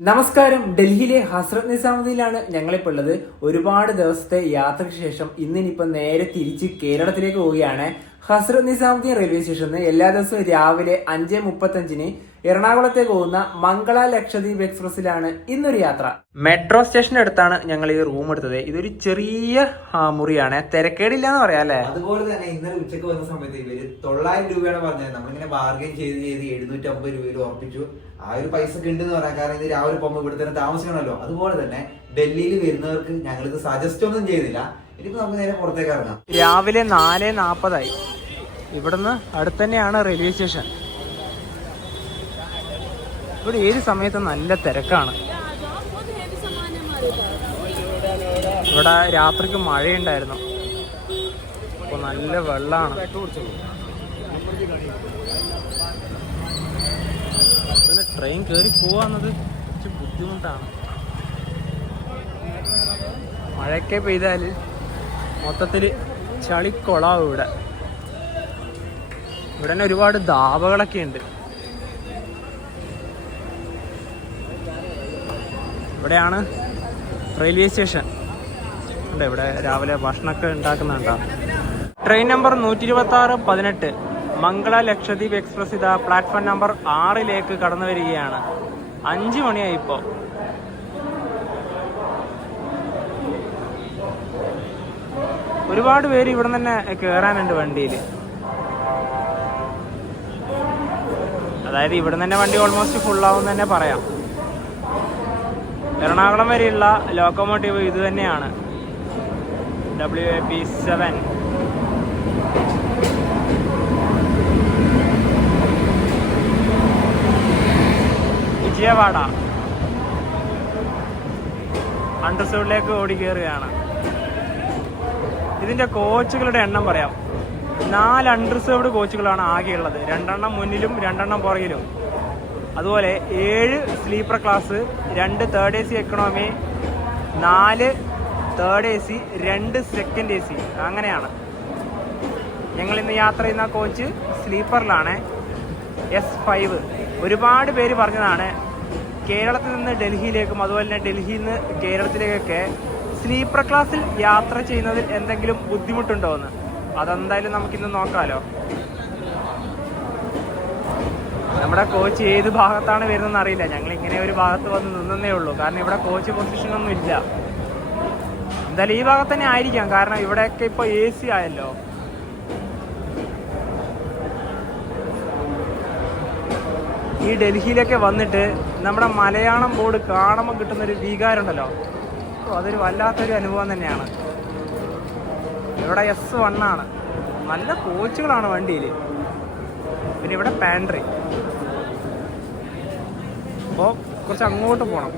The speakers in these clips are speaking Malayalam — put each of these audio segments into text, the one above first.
നമസ്കാരം. ഡൽഹിയിലെ ഹസ്രത് നിസാമുദ്ദീനിലാണ് ഞങ്ങളിപ്പോൾ ഉള്ളത്. ഒരുപാട് ദിവസത്തെ യാത്രയ്ക്ക് ശേഷം ഇന്നിനിപ്പോൾ നേരെ തിരിച്ച് കേരളത്തിലേക്ക് പോവുകയാണ്. ഹസ്രത് നിസാമുദ്ദീൻ റെയിൽവേ സ്റ്റേഷനിൽ എല്ലാ ദിവസവും രാവിലെ 5:35 എറണാകുളത്തേക്ക് പോകുന്ന മംഗള ലക്ഷദ്വീപ് എക്സ്പ്രസിലാണ് ഇന്നൊരു യാത്ര. മെട്രോ സ്റ്റേഷന്റെ അടുത്താണ് ഞങ്ങൾ ഈ റൂം എടുത്തത്. ഇതൊരു ചെറിയ മുറിയാണ്, തിരക്കേടില്ലാന്ന് പറയാം അല്ലേ. അതുപോലെ തന്നെ ഇന്നലെ ഉച്ചക്ക് വന്ന സമയത്ത് ഇവര് 900 രൂപയാണ് പറഞ്ഞത്. നമ്മളിങ്ങനെ ബാർഗൈൻ ചെയ്ത് 750 രൂപയിൽ ഉറപ്പിച്ചു. ആ ഒരു പൈസ ഉണ്ടെന്ന് പറയാം, കാരണം ഇത് രാവിലെ പോകുമ്പോൾ ഇവിടെ തന്നെ താമസിക്കണമല്ലോ. അതുപോലെ തന്നെ ഡൽഹിയിൽ വരുന്നവർക്ക് ഞങ്ങളിത് സജസ്റ്റ് ഒന്നും ചെയ്തില്ല. ഇനിയിപ്പോ നമുക്ക് നേരെ പുറത്തേക്ക് ഇറങ്ങാം. രാവിലെ 4:40 ഇവിടുന്ന് അടുത്ത് തന്നെയാണ് റെയിൽവേ സ്റ്റേഷൻ. ഇവിടെ ഏത് സമയത്തും നല്ല തിരക്കാണ്. ഇവിടെ രാത്രിക്ക് മഴയുണ്ടായിരുന്നു, അപ്പോൾ നല്ല വെള്ളമാണ്. ട്രെയിൻ കയറി പോവാന്നത് കുറച്ച് ബുദ്ധിമുട്ടാണ്. മഴയൊക്കെ പെയ്താൽ മൊത്തത്തിൽ ചളിക്കൊളാവും ഇവിടെ. ഇവിടെ തന്നെ ഒരുപാട് ധാബകളൊക്കെ ഉണ്ട്. ഇവിടെയാണ് റെയിൽവേ സ്റ്റേഷൻ. ഇവിടെ രാവിലെ ഭക്ഷണമൊക്കെ ഉണ്ടാക്കുന്നുണ്ടോ. Train number 126-18 Mangala Lakshadweep express ഇതാ പ്ലാറ്റ്ഫോം നമ്പർ 6 കടന്നു വരികയാണ്. 5 മണിയായി ഇപ്പോൾ. ഒരുപാട് പേര് ഇവിടെ തന്നെ കയറാനുണ്ട് വണ്ടിയിൽ. അതായത് ഇവിടെ തന്നെ വണ്ടി ഓൾമോസ്റ്റ് ഫുള്ളാവും തന്നെ പറയാം. എറണാകുളം വരെയുള്ള ലോക്കോമോട്ടീവ് ഇത് തന്നെയാണ്, WAP7. വിജയവാഡ അണ്ടർസൂഡിലേക്ക് ഓടി കയറുകയാണ്. ഇതിന്റെ കോച്ചുകളുടെ എണ്ണം പറയാം. 4 അൺറിസർവ്ഡ് കോച്ചുകളാണ് ആകെയുള്ളത്. 2 മുന്നിലും 2 പുറകിലും. അതുപോലെ 7 sleeper class, 2 third AC economy, 4 third AC, 2 second AC. അങ്ങനെയാണ്. ഞങ്ങൾ ഇന്ന് യാത്ര ചെയ്യുന്ന കോച്ച് സ്ലീപ്പറിലാണ്, S5. ഒരുപാട് പേര് പറഞ്ഞതാണ് കേരളത്തിൽ നിന്ന് ഡൽഹിയിലേക്കും അതുപോലെ തന്നെ ഡൽഹിയിൽ നിന്ന് കേരളത്തിലേക്കൊക്കെ സ്ലീപ്പർ ക്ലാസ്സിൽ യാത്ര ചെയ്യുന്നതിൽ എന്തെങ്കിലും ബുദ്ധിമുട്ടുണ്ടോ എന്ന്. അതെന്തായാലും നമുക്കിന്ന് നോക്കാമല്ലോ. നമ്മുടെ കോച്ച് ഏത് ഭാഗത്താണ് വരുന്നതെന്ന് അറിയില്ല. ഞങ്ങൾ ഇങ്ങനെ ഒരു ഭാഗത്ത് വന്ന് നിന്നേ ഉള്ളൂ, കാരണം ഇവിടെ കോച്ച് പൊസിഷനൊന്നും ഇല്ല. എന്തായാലും ഈ ഭാഗത്ത് തന്നെ ആയിരിക്കാം, കാരണം ഇവിടെയൊക്കെ ഇപ്പോൾ AC ആയല്ലോ. ഈ ഡൽഹിയിലൊക്കെ വന്നിട്ട് നമ്മുടെ മലയാളം ബോർഡ് കാണുമ്പോൾ കിട്ടുന്നൊരു വികാരം ഉണ്ടല്ലോ, അതൊരു വല്ലാത്തൊരു അനുഭവം തന്നെയാണ്. ഇവിടെ S1 ആണ്. നല്ല കോച്ചുകളാണ് വണ്ടിയിൽ. പിന്നെ ഇവിടെ പാൻട്രി. അപ്പോൾ കുറച്ച് അങ്ങോട്ട് പോകണം.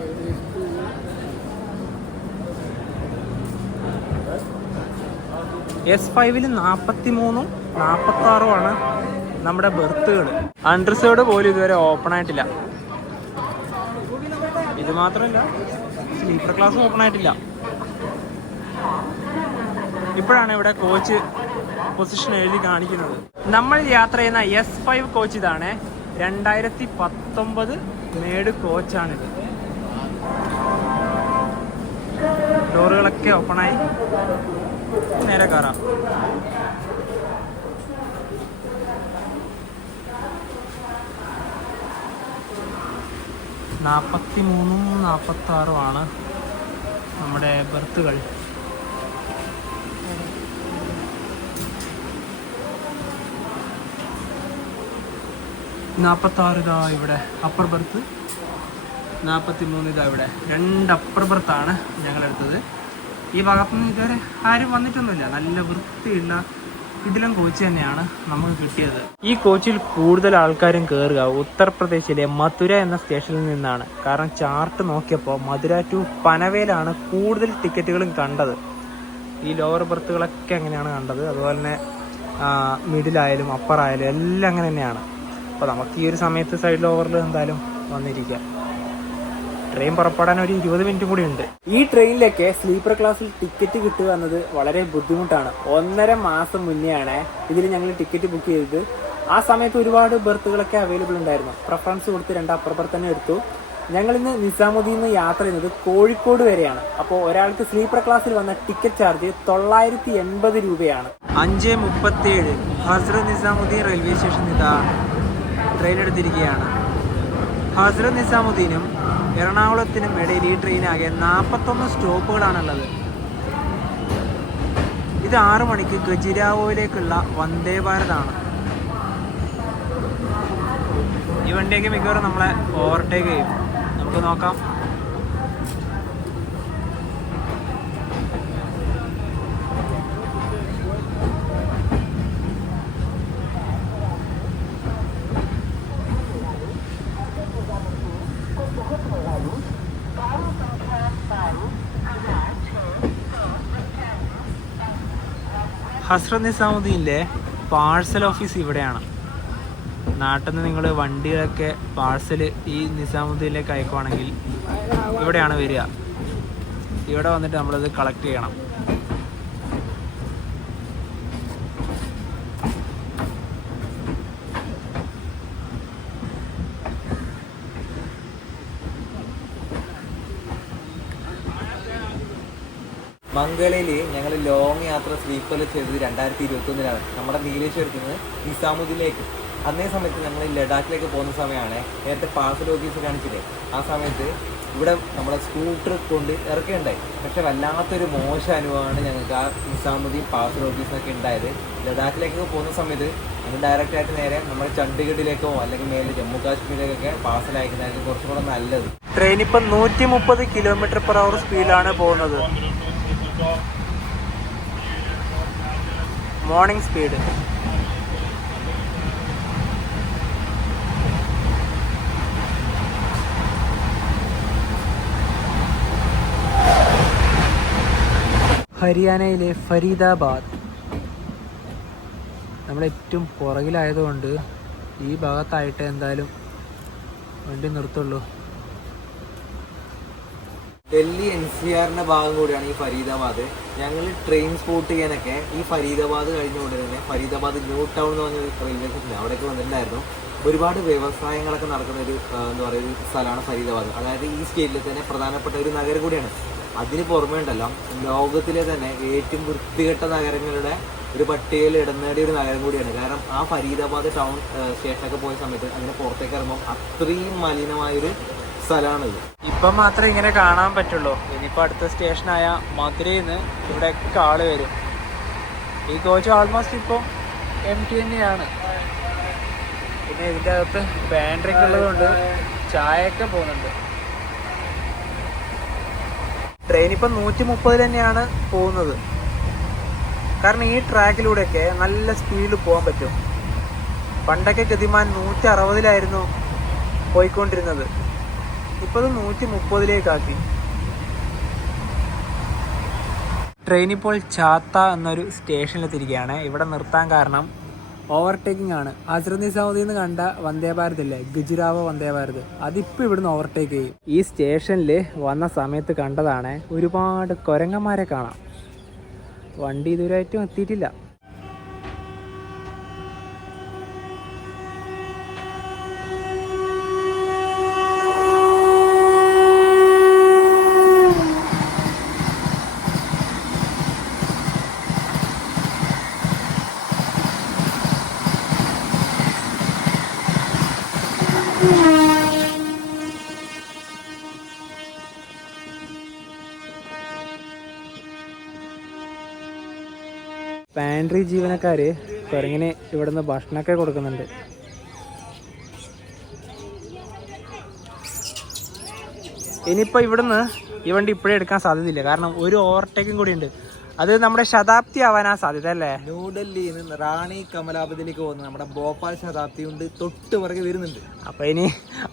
S5-ൽ 43-ഉം 46-ഉമാണ് നമ്മുടെ ബെർത്തുകൾ. അൺറിസർവ്ഡ് പോലും ഇതുവരെ ഓപ്പൺ ആയിട്ടില്ല. ഇത് മാത്രമല്ല, സ്ലീപ്പർ ക്ലാസ് ഓപ്പൺ ആയിട്ടില്ല. ഇപ്പോഴാണ് ഇവിടെ കോച്ച് പൊസിഷൻ എഴുതി കാണിക്കുന്നത്. നമ്മൾ യാത്ര ചെയ്യുന്ന S5 കോച്ച് ഇതാണ്. 2019 മേഡ് കോച്ചാണിത്. ഡോറുകളൊക്കെ ഓപ്പണായി നേരെ കയറാം. നാൽപ്പത്തിമൂന്നും 46-ഉമാണ് നമ്മുടെ ബെർത്തുകൾ. ഇതാ ഇവിടെ അപ്പർ ബെർത്ത്. 43 ഇതാ ഇവിടെ 2 അപ്പർ ബെർത്താണ് ഞങ്ങളെടുത്തത്. ഈ ഭാഗത്തുനിന്ന് ഇതുവരെ ആരും വന്നിട്ടൊന്നുമില്ല. നല്ല വൃത്തിയുള്ള ഇതിലും കോച്ച് തന്നെയാണ് നമുക്ക് കിട്ടിയത്. ഈ കോച്ചിൽ കൂടുതൽ ആൾക്കാരും കയറുക ഉത്തർപ്രദേശിലെ മഥുര എന്ന സ്റ്റേഷനിൽ നിന്നാണ്. കാരണം ചാർട്ട് നോക്കിയപ്പോൾ മഥുര ടു പനവേലാണ് കൂടുതൽ ടിക്കറ്റുകളും കണ്ടത്. ഈ ലോവർ ബെർത്തുകളൊക്കെ അങ്ങനെയാണ് കണ്ടത്. അതുപോലെ തന്നെ മിഡിലായാലും അപ്പറായാലും എല്ലാം അങ്ങനെ തന്നെയാണ്. അപ്പോൾ നമുക്ക് ഈ ഒരു സമയത്ത് സൈഡ് ലോവറിൽ എന്തായാലും വന്നിരിക്കാം. ട്രെയിൻ പുറപ്പെടാൻ ഒരു 20 മിനിറ്റ് കൂടി ഉണ്ട്. ഈ ട്രെയിനിലൊക്കെ സ്ലീപ്പർ ക്ലാസ്സിൽ ടിക്കറ്റ് കിട്ടുക എന്നത് വളരെ ബുദ്ധിമുട്ടാണ്. 1.5 മാസം മുന്നെയാണ് ഇതിൽ ഞങ്ങൾ ടിക്കറ്റ് ബുക്ക് ചെയ്തത്. ആ സമയത്ത് ഒരുപാട് ബെർത്തുകളൊക്കെ അവൈലബിൾ ഉണ്ടായിരുന്നു. പ്രിഫറൻസ് കൊടുത്ത് 2 അപ്പർ ബെർത്ത് തന്നെ എടുത്തു. ഞങ്ങളിന്ന് നിസാമുദ്ദീനിൽ നിന്ന് യാത്ര ചെയ്യുന്നത് കോഴിക്കോട് വരെയാണ്. അപ്പോൾ ഒരാൾക്ക് സ്ലീപ്പർ ക്ലാസ്സിൽ വന്ന ടിക്കറ്റ് ചാർജ് 980 രൂപയാണ്. 5:37 ഹസ്രത്ത് നിസാമുദ്ദീൻ റെയിൽവേ സ്റ്റേഷൻ ഇതാ ട്രെയിൻ എടുത്തിരിക്കുകയാണ്. ഹസ്രത്ത് നിസാമുദ്ദീനും എറണാകുളത്തിനും ഇടയിൽ ഈ ട്രെയിനാകെ 41 സ്റ്റോപ്പുകളാണുള്ളത്. ഇത് 6 മണിക്ക് ഖജുരാഹോയിലേക്കുള്ള വന്ദേ ഭാരതാണ്. ഈ വണ്ടിയൊക്കെ മിക്കവാറും നമ്മളെ ഓവർടേക്ക് ചെയ്യും. നമുക്ക് നോക്കാം. ഹസ്രത്ത് നിസാമുദ്ദീനിലെ പാഴ്സൽ ഓഫീസ് ഇവിടെയാണ്. നാട്ടിൽ നിന്ന് നിങ്ങൾ വണ്ടികളൊക്കെ പാഴ്സൽ ഈ നിസാമുദ്ദീനിലേക്ക് അയക്കുവാണെങ്കിൽ ഇവിടെയാണ് വരിക. ഇവിടെ വന്നിട്ട് നമ്മളത് കളക്ട് ചെയ്യണം. മംഗളയിൽ ഞങ്ങൾ ലോങ് യാത്ര സ്ലീപ്പറിൽ ചെയ്തത് 2021 നമ്മുടെ നീലേശ്വരത്ത് നിന്ന് നിസാമുദ്ദീനിലേക്ക്. അന്നേ സമയത്ത് ഞങ്ങൾ ലഡാക്കിലേക്ക് പോകുന്ന സമയമാണ്. നേരത്തെ പാഴ്സൽ ഓഫീസ് കാണിച്ചില്ലേ, ആ സമയത്ത് ഇവിടെ നമ്മളെ സ്കൂട്ടർ കൊണ്ട് ഇറക്കുകയുണ്ടായി. പക്ഷെ വല്ലാത്തൊരു മോശം അനുഭവമാണ് ഞങ്ങൾക്ക് ആ നിസാമുദ്ദീൻ പാഴ്സൽ ഓഫീസിനൊക്കെ ഉണ്ടായത്. ലഡാക്കിലേക്ക് പോകുന്ന സമയത്ത് ഞങ്ങൾ ഡയറക്റ്റായിട്ട് നേരെ നമ്മുടെ ചണ്ഡീഗഡിലേക്കോ അല്ലെങ്കിൽ മേലെ ജമ്മു കാശ്മീരിലേക്കൊക്കെ പാഴ്സൽ അയക്കുന്നതായിരിക്കും കുറച്ചും കൂടെ നല്ലത്. ട്രെയിൻ ഇപ്പം 130 km/h സ്പീഡിലാണ് പോകുന്നത്. Morning speed. ഹരിയാനയിലെ ഫരീദാബാദ്. നമ്മളേറ്റവും പുറകിലായതുകൊണ്ട് ഈ ഭാഗത്തായിട്ട് എന്തായാലും വണ്ടി നിർത്തുള്ളൂ. ഡൽഹി NCRന്റെ ഭാഗം കൂടിയാണ് ഈ ഫരീദാബാദ്. ഞങ്ങൾ ട്രെയിൻ സ്പോട്ട് ചെയ്യാനൊക്കെ ഈ ഫരീദാബാദ് കഴിഞ്ഞുകൊണ്ട് തന്നെ ഫരീദാബാദ് ന്യൂ ടൗൺ എന്ന് പറഞ്ഞൊരു റെയിൽവേ സ്റ്റേഷൻ അവിടേക്ക് വന്നിട്ടുണ്ടായിരുന്നു. ഒരുപാട് വ്യവസായങ്ങളൊക്കെ നടക്കുന്ന ഒരു എന്താ പറയുക ഒരു സ്ഥലമാണ് ഫരീദാബാദ്. അതായത് ഈ സ്റ്റേറ്റിൽ തന്നെ പ്രധാനപ്പെട്ട ഒരു നഗരം കൂടിയാണ്. അതിന് പുറമേ ഉണ്ടല്ലോ ലോകത്തിലെ തന്നെ ഏറ്റവും വൃത്തികെട്ട നഗരങ്ങളുടെ ഒരു പട്ടികയിൽ ഇടം നേടിയ ഒരു നഗരം കൂടിയാണ്. കാരണം ആ ഫരീദാബാദ് ടൗൺ സ്റ്റേഷനൊക്കെ പോയ സമയത്ത് അതിന് പുറത്തേക്ക് ഇറങ്ങുമ്പോൾ അത്രയും മലിനമായൊരു സ്ഥലമാണിത്. ഇപ്പം മാത്രമേ ഇങ്ങനെ കാണാൻ പറ്റുള്ളൂ. ഇനിയിപ്പോൾ അടുത്ത സ്റ്റേഷനായ മധുരയിൽ നിന്ന് ഇവിടെയൊക്കെ ആള് വരും. ഈ കോച്ച് ഓൾമോസ്റ്റ് ഇപ്പം empty തന്നെയാണ്. പിന്നെ ഇതിൻ്റെ അകത്ത് പാൻട്രിക്ക് ഉള്ളതുകൊണ്ട് ചായയൊക്കെ പോകുന്നുണ്ട്. ട്രെയിൻ ഇപ്പം 130 തന്നെയാണ് പോകുന്നത്. കാരണം ഈ ട്രാക്കിലൂടെയൊക്കെ നല്ല സ്പീഡിൽ പോകാൻ പറ്റും. പണ്ടൊക്കെ ഗതിമാൻ 160 പോയിക്കൊണ്ടിരുന്നത്. ഇപ്പോൾ 130 ട്രെയിൻ ഇപ്പോൾ ചാത്ത എന്നൊരു സ്റ്റേഷനിലെത്തിരിക്കുകയാണ്. ഇവിടെ നിർത്താൻ കാരണം ഓവർടേക്കിംഗ് ആണ്. ഹസ്രത്ത് നിസാമുദ്ദീനിൽ നിന്ന് കണ്ട വന്ദേ ഭാരത് ഇല്ലേ, ഗുജറാവോ വന്ദേ ഭാരത്, അതിപ്പോൾ ഇവിടുന്ന് ഓവർടേക്ക് ചെയ്യും. ഈ സ്റ്റേഷനിൽ വന്ന സമയത്ത് കണ്ടതാണ് ഒരുപാട് കുരങ്ങന്മാരെ കാണാം. വണ്ടി ഇതുവരെയായിട്ടും എത്തിയിട്ടില്ല. പാൻട്രി ജീവനക്കാർ കുരങ്ങിന് ഇവിടുന്ന് ഭക്ഷണമൊക്കെ കൊടുക്കുന്നുണ്ട്. ഇനിയിപ്പോൾ ഇവിടുന്ന് ഈ വണ്ടി ഇപ്പോഴേ എടുക്കാൻ സാധ്യതയില്ല. കാരണം ഒരു ഓവർടേക്കും കൂടി ഉണ്ട്. അത് നമ്മുടെ ശതാബ്ദി ആവാനാ സാധ്യത അല്ലേ. ന്യൂഡൽഹിയിൽ നിന്ന് റാണി കമലാപതിയിലേക്ക് പോകുന്നത് നമ്മുടെ ഭോപ്പാൽ ശതാബ്ദി കൊണ്ട് തൊട്ട് പുറകെ വരുന്നുണ്ട്. അപ്പൊ ഇനി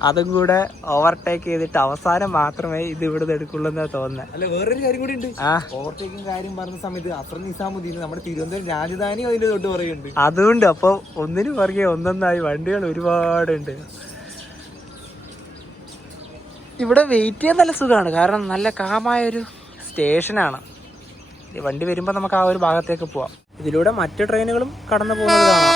അതും കൂടെ ഓവർടേക്ക് ചെയ്തിട്ട് അവസാനം മാത്രമേ ഇത് ഇവിടുന്ന് എടുക്കുള്ളൂ എന്നാ തോന്നുന്നത്. അല്ല, വേറൊരു കാര്യം കൂടി ഉണ്ട്. ഓവർടേക്കിംഗ് കാര്യം പറഞ്ഞ സമയത്ത് ഹസ്രത്ത് നിസാമുദ്ദീൻ നമ്മുടെ തിരുവനന്തപുരം രാജധാനി അതിന്റെ തൊട്ട് പറയുന്നുണ്ട്. അതുകൊണ്ട് അപ്പൊ ഒന്നിനു പുറകെ ഒന്നൊന്നായി വണ്ടികൾ ഒരുപാടുണ്ട്. ഇവിടെ വെയിറ്റ് ചെയ്യാൻ നല്ല സുഖമാണ്. കാരണം നല്ല കാമായൊരു സ്റ്റേഷനാണ്. വണ്ടി വരുമ്പോൾ നമുക്ക് ആ ഒരു ഭാഗത്തേക്ക് പോവാം. ഇതിലൂടെ മറ്റു ട്രെയിനുകളും കടന്നു പോകുന്നത് കാണാം.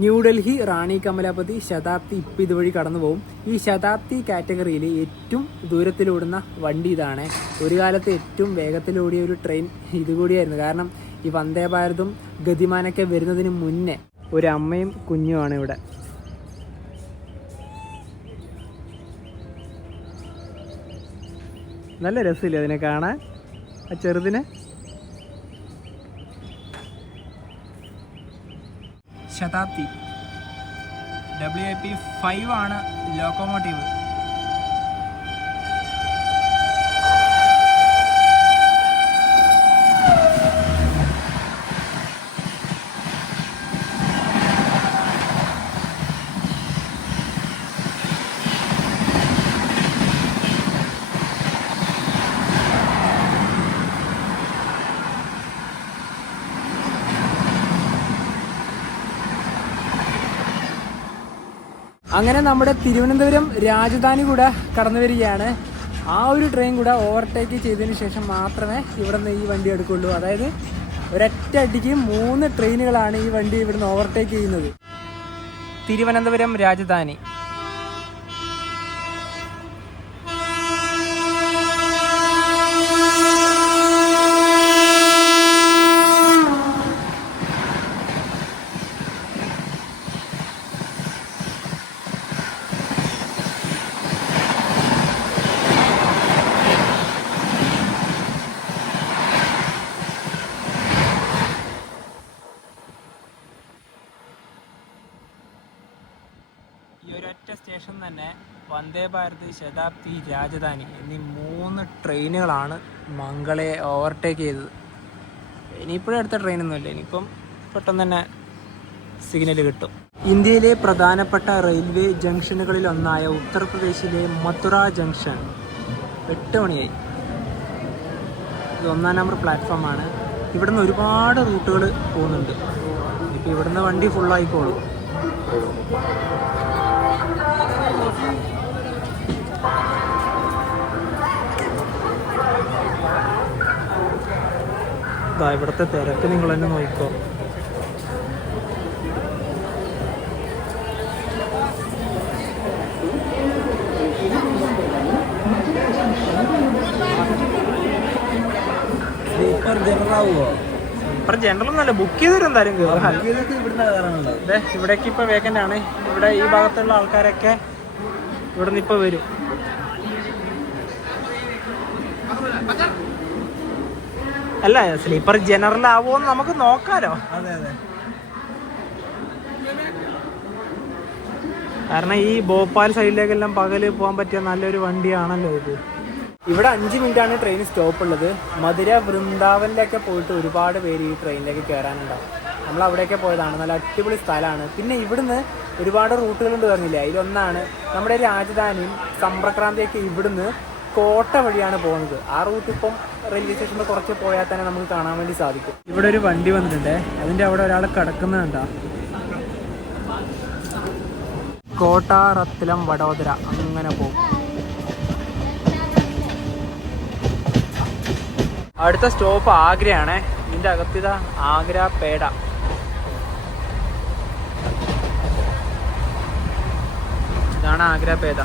ന്യൂഡൽഹി റാണി കമലാപതി ശതാബ്ദി ഇപ്പം ഇതുവഴി കടന്നു പോകും. ഈ ശതാബ്ദി കാറ്റഗറിയിൽ ഏറ്റവും ദൂരത്തിലോടുന്ന വണ്ടി ഇതാണ്. ഒരു കാലത്ത് ഏറ്റവും വേഗത്തിലോടിയ ഒരു ട്രെയിൻ ഇതുകൂടിയായിരുന്നു. കാരണം ഈ വന്ദേ ഭാരതും ഗതിമാനൊക്കെ വരുന്നതിന് മുന്നേ ഒരു അമ്മയും കുഞ്ഞുമാണ് ഇവിടെ. നല്ല രസമില്ലേ അതിനെ കാണാൻ, ആ ചെറുതിനെ. ശതാബ്ദി WIP 5 ആണ് ലോക്കോമോട്ടീവ്. അങ്ങനെ നമ്മുടെ തിരുവനന്തപുരം രാജധാനി കൂടെ കടന്നു വരികയാണ്. ആ ഒരു ട്രെയിൻ കൂടെ ഓവർടേക്ക് ചെയ്തതിന് ശേഷം മാത്രമേ ഇവിടെ നിന്ന് ഈ വണ്ടി എടുക്കുള്ളൂ. അതായത് ഒരൊറ്റ അടിക്ക് 3 ട്രെയിനുകളാണ് ഈ വണ്ടി ഇവിടുന്ന് ഓവർടേക്ക് ചെയ്യുന്നത്. തിരുവനന്തപുരം രാജധാനി. ഈ ഒരൊറ്റ സ്റ്റേഷൻ തന്നെ വന്ദേ ഭാരത്, ശതാബ്ദി, രാജധാനി എന്നീ 3 ട്രെയിനുകളാണ് മംഗളയെ ഓവർടേക്ക് ചെയ്തത്. ഇനിയിപ്പോഴും അടുത്ത ട്രെയിനൊന്നുമില്ല, ഇനിയിപ്പം പെട്ടെന്ന് തന്നെ സിഗ്നൽ കിട്ടും. ഇന്ത്യയിലെ പ്രധാനപ്പെട്ട റെയിൽവേ ജംഗ്ഷനുകളിൽ ഒന്നായ ഉത്തർപ്രദേശിലെ മഥുറ ജംഗ്ഷൻ 8 മണിയായി. ഇത് 1-ാം നമ്പർ പ്ലാറ്റ്ഫോമാണ്. ഇവിടുന്ന് ഒരുപാട് റൂട്ടുകൾ പോകുന്നുണ്ട്. ഇപ്പോൾ ഇവിടുന്ന് വണ്ടി ഫുള്ളായിക്കോളും. ഇവിടുത്തെ തിരക്ക് നിങ്ങൾ തന്നെ നോക്കിക്കോ. ജനറൽ ഒന്നല്ല, ബുക്ക് ചെയ്തൊരു എന്തായാലും ഇവിടേക്ക് ഇപ്പൊ വേക്കൻ്റ് ആണ്. ഇവിടെ ഈ ഭാഗത്തുള്ള ആൾക്കാരൊക്കെ ഇവിടെ നിന്ന് ഇപ്പൊ വരും. അല്ല, സ്ലീപ്പർ ജനറൽ ആവുമോന്ന് നമുക്ക് നോക്കാലോ. കാരണം ഈ ഭോപ്പാൽ സൈഡിലേക്കെല്ലാം പകല് പോകാൻ പറ്റിയ നല്ലൊരു വണ്ടിയാണല്ലോ ഇത്. ഇവിടെ 5 മിനിറ്റാണ് ട്രെയിൻ സ്റ്റോപ്പ് ഉള്ളത്. മധുര വൃന്ദാവനിലൊക്കെ പോയിട്ട് ഒരുപാട് പേര് ഈ ട്രെയിനിലേക്ക് കയറാനുണ്ടാവും. നമ്മൾ അവിടെയൊക്കെ പോയതാണ്. നല്ല അടിപൊളി സ്ഥലമാണ്. പിന്നെ ഇവിടുന്ന് ഒരുപാട് റൂട്ടുകളുണ്ട് പറഞ്ഞില്ലേ, അതിലൊന്നാണ് നമ്മുടെ രാജധാനിയും സമ്പർക്രാന്തിയൊക്കെ ഇവിടുന്ന് കോട്ട വഴിയാണ് പോകുന്നത്. ആ റൂട്ട് ഇപ്പം റെയിൽവേ സ്റ്റേഷനിൽ കുറച്ച് പോയാൽ തന്നെ നമുക്ക് കാണാൻ വേണ്ടി സാധിക്കും. ഇവിടെ ഒരു വണ്ടി വന്നിട്ടുണ്ട്, അതിൻ്റെ അവിടെ ഒരാൾ കിടക്കുന്നുണ്ടോ. കോട്ട, റത്തിലം, വഡോദര അങ്ങനെ പോകും. അടുത്ത സ്റ്റോപ്പ് ആഗ്രയാണ്. ഇതിൻ്റെ അകത്തിത ആഗ്ര പേട. ഇതാണ് ആഗ്ര പേട.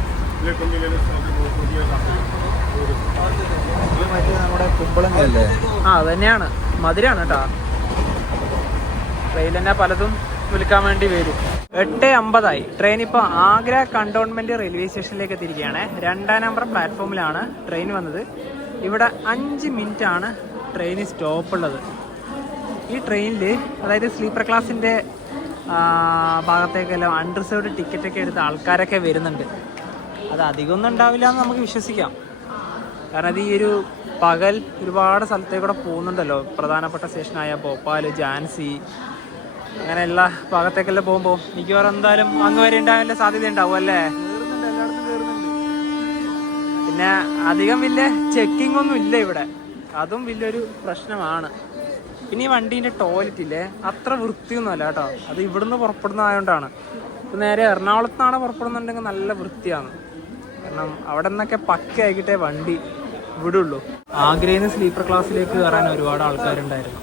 നമ്മുടെ കുമ്പളങ്ങല്ലേ? ആ, അത് തന്നെയാണ്. മധുരമാണ് കേട്ടോ. ട്രെയിൻ തന്നെ പലതും വിൽക്കാൻ വേണ്ടി വരും. 8:50 ട്രെയിൻ ഇപ്പോൾ ആഗ്ര കണ്ടോൺമെന്റ് റെയിൽവേ സ്റ്റേഷനിലേക്ക് എത്തിയിരിക്കുകയാണ്. 2-ാം നമ്പർ പ്ലാറ്റ്ഫോമിലാണ് ട്രെയിൻ വന്നത്. ഇവിടെ 5 മിനിറ്റ് ആണ് ട്രെയിൻ സ്റ്റോപ്പ് ഉള്ളത്. ഈ ട്രെയിനിൽ അതായത് സ്ലീപ്പർ ക്ലാസിൻ്റെ ഭാഗത്തേക്കെല്ലാം അൺറിസർവ്ഡ് ടിക്കറ്റൊക്കെ എടുത്ത ആൾക്കാരൊക്കെ വരുന്നുണ്ട്. അത് അധികമൊന്നും ഉണ്ടാവില്ല എന്ന് നമുക്ക് വിശ്വസിക്കാം. കാരണം അത് ഈ ഒരു പകൽ ഒരുപാട് സ്ഥലത്തേക്കൂടെ പോകുന്നുണ്ടല്ലോ. പ്രധാനപ്പെട്ട സ്റ്റേഷനായ ഭോപ്പാൽ, ഝാൻസി അങ്ങനെയുള്ള ഭാഗത്തേക്കെല്ലാം പോകുമ്പോൾ മിക്കവാറും എന്തായാലും അങ്ങ് വരെ ഉണ്ടാകാനുള്ള സാധ്യത ഉണ്ടാവും അല്ലേ. പിന്നെ അധികം വലിയ ചെക്കിംഗ് ഒന്നും ഇല്ല ഇവിടെ, അതും വലിയൊരു പ്രശ്നമാണ്. പിന്നെ ഈ വണ്ടീൻ്റെ ടോയ്ലറ്റ് ഇല്ലേ, അത്ര വൃത്തിയൊന്നും അല്ല കേട്ടോ. അത് ഇവിടുന്ന് പുറപ്പെടുന്നതായതുകൊണ്ടാണ്. ഇപ്പം നേരെ എറണാകുളത്ത് നിന്നാണ് പുറപ്പെടുന്നുണ്ടെങ്കിൽ നല്ല വൃത്തിയാണ്. കാരണം അവിടെ നിന്നൊക്കെ പക്കയാക്കിയിട്ടേ വണ്ടി ഇവിടെ ഉള്ളൂ. ആഗ്രയിൽ നിന്ന് സ്ലീപ്പർ ക്ലാസ്സിലേക്ക് കയറാൻ ഒരുപാട് ആൾക്കാരുണ്ടായിരുന്നു.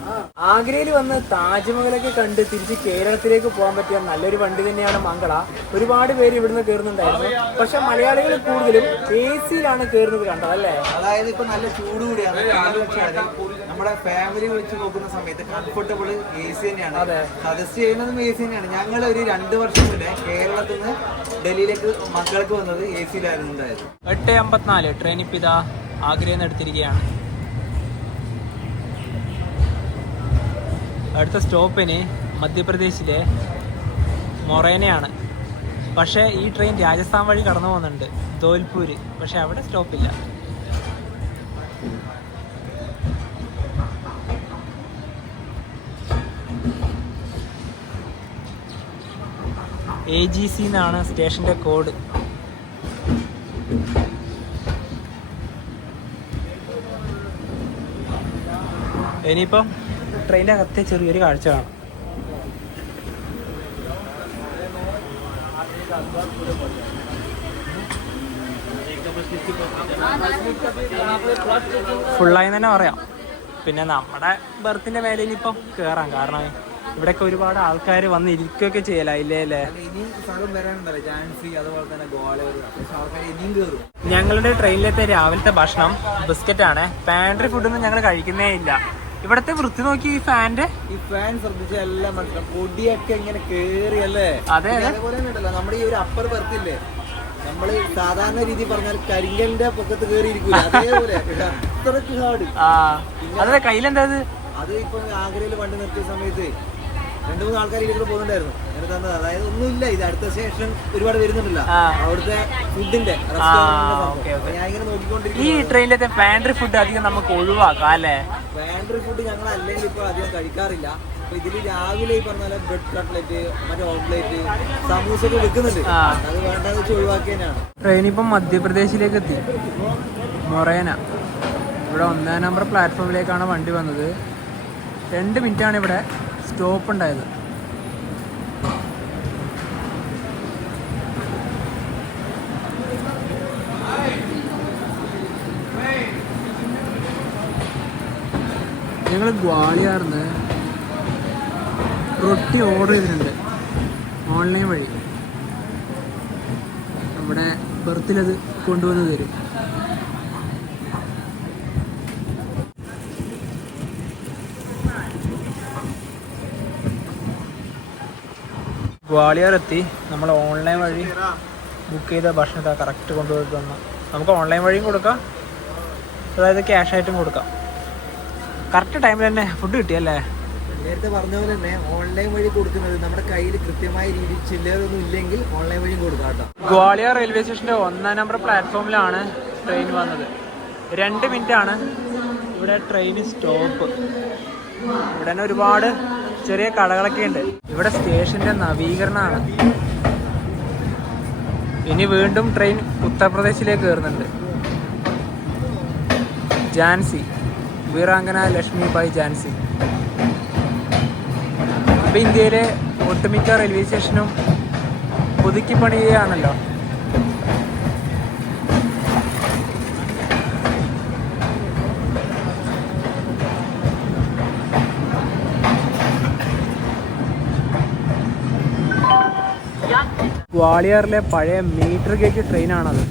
ആഗ്രയിൽ വന്ന് താജ്മഹലൊക്കെ കണ്ട് തിരിച്ച് കേരളത്തിലേക്ക് പോകാൻ പറ്റിയ നല്ലൊരു വണ്ടി തന്നെയാണ് മംഗള. ഒരുപാട് പേര് ഇവിടുന്ന് കയറുന്നുണ്ടായിരുന്നു. പക്ഷെ മലയാളികൾ കൂടുതലും AC-യിലാണ് കയറുന്നത് കണ്ടത് അല്ലേ? അതായത് ഇപ്പൊ നല്ല ചൂട് കൂടിയാണ്. നമ്മുടെ ഫാമിലി വെച്ച് നോക്കുന്ന സമയത്ത് കംഫർട്ടബിൾ AC തന്നെയാണ്. സജസ്റ്റ് ചെയ്യുന്നതും AC തന്നെയാണ്. ഞങ്ങൾ ഒരു 2 വർഷം മുന്നേ കേരളത്തിൽ നിന്ന് ഡൽഹിയിലേക്ക് മക്കൾക്ക് വന്നത് AC-യിലായിരുന്നു ഉണ്ടായത്. 8:54 ട്രെയിൻ ഇപ്പം ഇതാ ആഗ്രയിൽ നിന്ന് എടുത്തിരിക്കുകയാണ്. അടുത്ത സ്റ്റോപ്പിന് മധ്യപ്രദേശിലെ മൊറേനയാണ്. പക്ഷേ ഈ ട്രെയിൻ രാജസ്ഥാൻ വഴി കടന്നു പോകുന്നുണ്ട്, ധോൽപൂര്. പക്ഷെ അവിടെ സ്റ്റോപ്പില്ല. AGC എന്നാണ് സ്റ്റേഷന്റെ കോഡ്. ഇനിയിപ്പം ട്രെയിനിൻ്റെ അകത്തെ ചെറിയൊരു കാഴ്ച കാണാം. ഫുള്ളായി തന്നെ പറയാം. പിന്നെ നമ്മുടെ ബർത്തിന്റെ മേലെ ഇനിയിപ്പം കയറാം. കാരണം ഇവിടെയൊക്കെ ഒരുപാട് ആൾക്കാർ വന്ന് ഇരിക്കുകയൊക്കെ ചെയ്യലായില്ലേ അല്ലേ? ഇനിയും സ്ഥലം വരാനുണ്ടല്ലോ, ജാൻസി അതുപോലെ തന്നെ ഗ്വാളിയർ. ആൾക്കാർ ഇനിയും കയറും. ഞങ്ങളുടെ ട്രെയിനിലത്തെ രാവിലത്തെ ഭക്ഷണം ബിസ്ക്കറ്റാണ്. പാൻട്രി ഫുഡൊന്നും ഞങ്ങൾ കഴിക്കുന്നേ ഇല്ല. ഇവിടത്തെ വൃത്തി നോക്കി ഈ ഫാൻ ശ്രദ്ധിച്ച എല്ലാം മനസ്സിലാവും. പൊടിയൊക്കെ ഇങ്ങനെ കേറിയല്ലേ? അതെ. അതേപോലെ ഉണ്ടല്ലോ നമ്മുടെ ഈ ഒരു അപ്പർ ബർത്തില്ലേ, നമ്മള് സാധാരണ രീതി പറഞ്ഞാൽ കരിങ്കലിന്റെ പൊക്കത്ത് കയറിയിരിക്കൂല, അതേപോലെ അത്രക്ക് ഹാർഡ്. അതെ. കയ്യിലെന്താ അത് ഇപ്പൊ ആഗ്രയിൽ വണ്ടി നിർത്തിയ സമയത്ത് 2-3 ആൾക്കാർ ഇതിലൂടെ പോകുന്നുണ്ടായിരുന്നു. അങ്ങനെ തന്നത്. അതായത് ഒന്നുമില്ല, ഇത് അടുത്ത സ്റ്റേഷൻ ഒരുപാട് വരുന്നുണ്ടല്ലോ, അവിടുത്തെ ഫുഡിന്റെ ഞാൻ ഇങ്ങനെ നോക്കിക്കൊണ്ടിരിക്കും. ഈ ട്രെയിനിലത്തെ പാൻട്രി ഫുഡ് അധികം നമുക്ക് ഒഴിവാക്കാം അല്ലേ? പാൻട്രി ഫുഡ് ഞങ്ങൾ അല്ലെങ്കിൽ ഇപ്പോൾ അധികം കഴിക്കാറില്ല. അപ്പൊ ഇതില് രാവിലെ ഈ പറഞ്ഞ പോലെ ബ്രെഡ് കട്ട്ലറ്റ്, മറ്റേ ഓംലേറ്റ്, സമൂസ ഒക്കെ വെക്കുന്നുണ്ട്. അത് വേണ്ടെന്ന് വെച്ച് ഒഴിവാക്കിയതാണ്. ട്രെയിൻ ഇപ്പം മധ്യപ്രദേശിലേക്ക് എത്തി, മൊറേന. ഇവിടെ 1-ാം നമ്പർ പ്ലാറ്റ്ഫോമിലേക്കാണ് വണ്ടി വന്നത്. 2 മിനിറ്റാണ് ഇവിടെ സ്റ്റോപ്പ് ഉണ്ടായത്. ഞങ്ങൾ ഗ്വാളിയാറിന്ന് റൊട്ടി ഓർഡർ ചെയ്തിട്ടുണ്ട് ഓൺലൈൻ വഴി. നമ്മുടെ ബർത്തിലത് കൊണ്ടുവന്ന് തരും. ഗ്വാളിയർ എത്തി. നമ്മൾ ഓൺലൈൻ വഴി ബുക്ക് ചെയ്ത ഭക്ഷണത്തെ കറക്റ്റ് കൊണ്ടുപോയി തന്നു. നമുക്ക് ഓൺലൈൻ വഴിയും കൊടുക്കാം, അതായത് ക്യാഷ് ആയിട്ടും കൊടുക്കാം. കറക്റ്റ് ടൈമിൽ തന്നെ ഫുഡ് കിട്ടിയല്ലേ? നേരത്തെ പറഞ്ഞ പോലെ തന്നെ ഓൺലൈൻ വഴി കൊടുക്കുന്നത് നമ്മുടെ കയ്യിൽ കൃത്യമായ രീതിയിൽ ചില്ലറൊന്നും ഇല്ലെങ്കിൽ ഓൺലൈൻ വഴിയും കൊടുക്കാം കേട്ടോ. ഗ്വാളിയർ റെയിൽവേ സ്റ്റേഷൻ്റെ 1-ാം നമ്പർ പ്ലാറ്റ്ഫോമിലാണ് ട്രെയിൻ വന്നത്. 2 മിനിറ്റാണ് ഇവിടെ ട്രെയിൻ സ്റ്റോപ്പ്. ഇവിടെ തന്നെ ഒരുപാട് ചെറിയ കടകളൊക്കെ ഉണ്ട്. ഇവിടെ സ്റ്റേഷന്റെ നവീകരണമാണ്. ഇനി വീണ്ടും ട്രെയിൻ ഉത്തർപ്രദേശിലേക്ക് കയറുന്നുണ്ട്. ജാൻസി, വീറാങ്കന ലക്ഷ്മിബായി ജാൻസി. ഇപ്പം ഇന്ത്യയിലെ ഒട്ടുമിക്ക റെയിൽവേ സ്റ്റേഷനും പുതുക്കി പണിയുകയാണല്ലോ. ഗ്വാളിയറിലെ പഴയ മീറ്റർ ഗേജ് ട്രെയിനാണത്.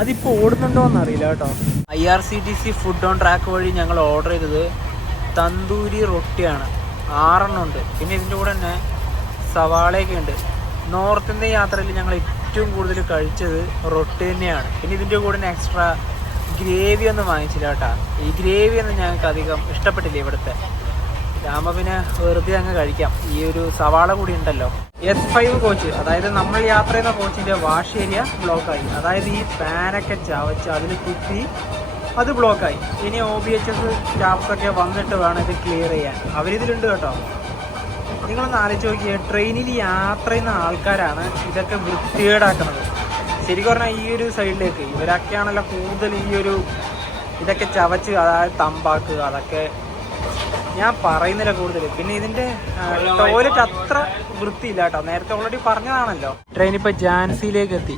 അതിപ്പോൾ ഓടുന്നുണ്ടോ എന്നറിയില്ല കേട്ടോ. IRCTC ഫുഡ് ഓൺ ട്രാക്ക് വഴി ഞങ്ങൾ ഓർഡർ ചെയ്തത് തന്തൂരി റൊട്ടിയാണ്. 6 ഉണ്ട്. പിന്നെ ഇതിൻ്റെ കൂടെ തന്നെ സവാളയൊക്കെ ഉണ്ട്. നോർത്ത് ഇന്ത്യൻ യാത്രയിൽ ഞങ്ങൾ ഏറ്റവും കൂടുതൽ കഴിച്ചത് റൊട്ടി തന്നെയാണ്. പിന്നെ ഇതിൻ്റെ കൂടെ എക്സ്ട്രാ ഗ്രേവി ഒന്നും വാങ്ങിച്ചില്ല കേട്ടോ. ഈ ഗ്രേവി ഒന്നും ഞങ്ങൾക്ക് അധികം ഇഷ്ടപ്പെട്ടില്ല ഇവിടുത്തെ. ഇതാകുമ്പോൾ പിന്നെ വെറുതെ അങ്ങ് കഴിക്കാം. ഈ ഒരു സവാള കൂടി ഉണ്ടല്ലോ. S5 കോച്ച്, അതായത് നമ്മൾ യാത്ര ചെയ്യുന്ന കോച്ചിൻ്റെ വാഷ് ഏരിയ ബ്ലോക്കായി. അതായത് ഈ ഫാനൊക്കെ ചവച്ച് അതിൽ കുത്തി അത് ബ്ലോക്കായി. ഇനി OBHS സ്റ്റാഫ്സൊക്കെ വന്നിട്ട് വേണം ഇത് ക്ലിയർ ചെയ്യാൻ. അവരിതിലുണ്ട് കേട്ടോ. നിങ്ങളൊന്ന് ആലോചിച്ച് നോക്കിയേ, ട്രെയിനിൽ യാത്ര ചെയ്യുന്ന ആൾക്കാരാണ് ഇതൊക്കെ വൃത്തികേടാക്കുന്നത്. ശരിക്കും പറഞ്ഞാൽ ഈ ഒരു സൈഡിലേക്ക് ഇവരൊക്കെയാണല്ലോ കൂടുതൽ ഈ ഒരു ഇതൊക്കെ ചവച്ച്, അതായത് തമ്പാക്കുക, അതൊക്കെ ഞാൻ പറയുന്നില്ല കൂടുതൽ. പിന്നെ ഇതിൻ്റെ ടോയ്ലറ്റ് അത്ര വൃത്തിയില്ല കേട്ടോ. നേരത്തെ ഓൾറെഡി പറഞ്ഞതാണല്ലോ. ട്രെയിൻ ഇപ്പോൾ ജാൻസിയിലേക്ക് എത്തി.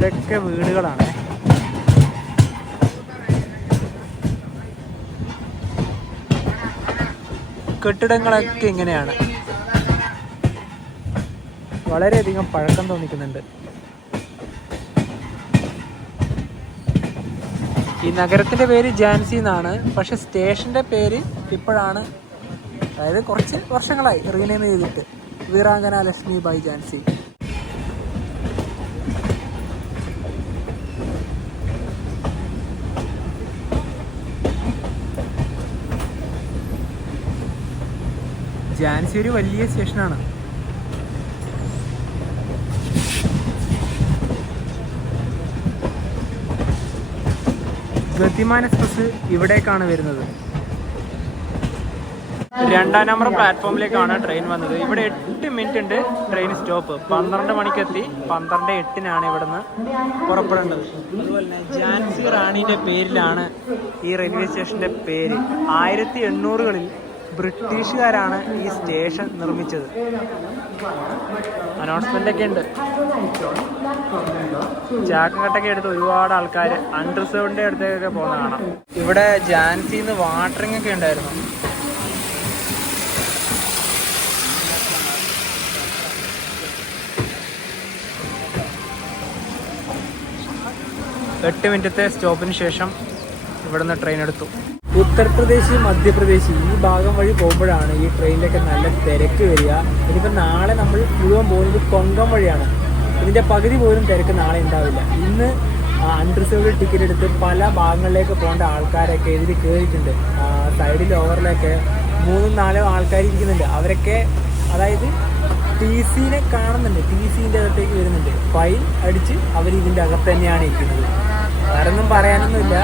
ഇവിടെയൊക്കെ വീടുകളാണ്. കെട്ടിടങ്ങളൊക്കെ ഇങ്ങനെയാണ്, വളരെയധികം പഴക്കം തോന്നിക്കുന്നുണ്ട്. ഈ നഗരത്തിൻ്റെ പേര് ഝാൻസി എന്നാണ്, പക്ഷെ സ്റ്റേഷൻ്റെ പേര് ഇപ്പോഴാണ്, അതായത് കുറച്ച് വർഷങ്ങളായി റീനെയിം ചെയ്തിട്ട്, വീറാങ്കന ലക്ഷ്മിബായി ഝാൻസി. ഝാൻസി ഒരു വലിയ സ്റ്റേഷനാണ്. ഗതിമാൻ എക്സ്പ്രസ് ഇവിടേക്കാണ് വരുന്നത്. 2-ാം നമ്പർ പ്ലാറ്റ്ഫോമിലേക്കാണ് ട്രെയിൻ വന്നത്. ഇവിടെ 8 മിനിറ്റ് ഉണ്ട് ട്രെയിൻ സ്റ്റോപ്പ്. 12 മണിക്കെത്തി 12:08 ഇവിടുന്ന് പുറപ്പെടേണ്ടത്. അതുപോലെ തന്നെ ഝാൻസി റാണിയുടെ പേരിലാണ് ഈ റെയിൽവേ സ്റ്റേഷന്റെ പേര്. 1800-കളിൽ ബ്രിട്ടീഷുകാരാണ് ഈ സ്റ്റേഷൻ നിർമ്മിച്ചത്. അനൗൺസ്മെന്റ് ഒക്കെ ഉണ്ട്. ചാക്കങ്കട്ടൊക്കെ എടുത്ത് ഒരുപാട് ആൾക്കാർ അൺറിസർവ്ഡിന്റെ അടുത്തേക്കൊക്കെ പോകുന്ന കാണാം. ഇവിടെ ഝാൻസിന്ന് വാട്ടറിംഗ് ഒക്കെ ഉണ്ടായിരുന്നു. എട്ട് മിനിറ്റത്തെ സ്റ്റോപ്പിന് ശേഷം ഇവിടുന്ന് ട്രെയിൻ എടുത്തു. ഉത്തർപ്രദേശ്, മധ്യപ്രദേശ് ഈ ഭാഗം വഴി പോകുമ്പോഴാണ് ഈ ട്രെയിനിലൊക്കെ നല്ല തിരക്ക് വരിക. ഇനിയിപ്പോൾ നാളെ നമ്മൾ മുഴുവൻ പോകുന്നത് കൊങ്കൺ വഴിയാണ്. ഇതിൻ്റെ പകുതി പോലും തിരക്ക് നാളെ ഉണ്ടാവില്ല. ഇന്ന് അൺറിസർവ്ഡ് ടിക്കറ്റ് എടുത്ത് പല ഭാഗങ്ങളിലേക്ക് പോകേണ്ട ആൾക്കാരൊക്കെ ഇതിൽ കയറിയിട്ടുണ്ട്. സൈഡിൽ ഓവറിലൊക്കെ 3-4 ആൾക്കാർ ഇരിക്കുന്നുണ്ട്. അവരൊക്കെ അതായത് TCനെ കാണുന്നുണ്ട്, TCൻ്റെ അകത്തേക്ക് വരുന്നുണ്ട്. ഫൈൻ അടിച്ച് അവർ ഇതിൻ്റെ അകത്ത് തന്നെയാണ് ഇരിക്കുന്നത്. വേറൊന്നും പറയാനൊന്നുമില്ല.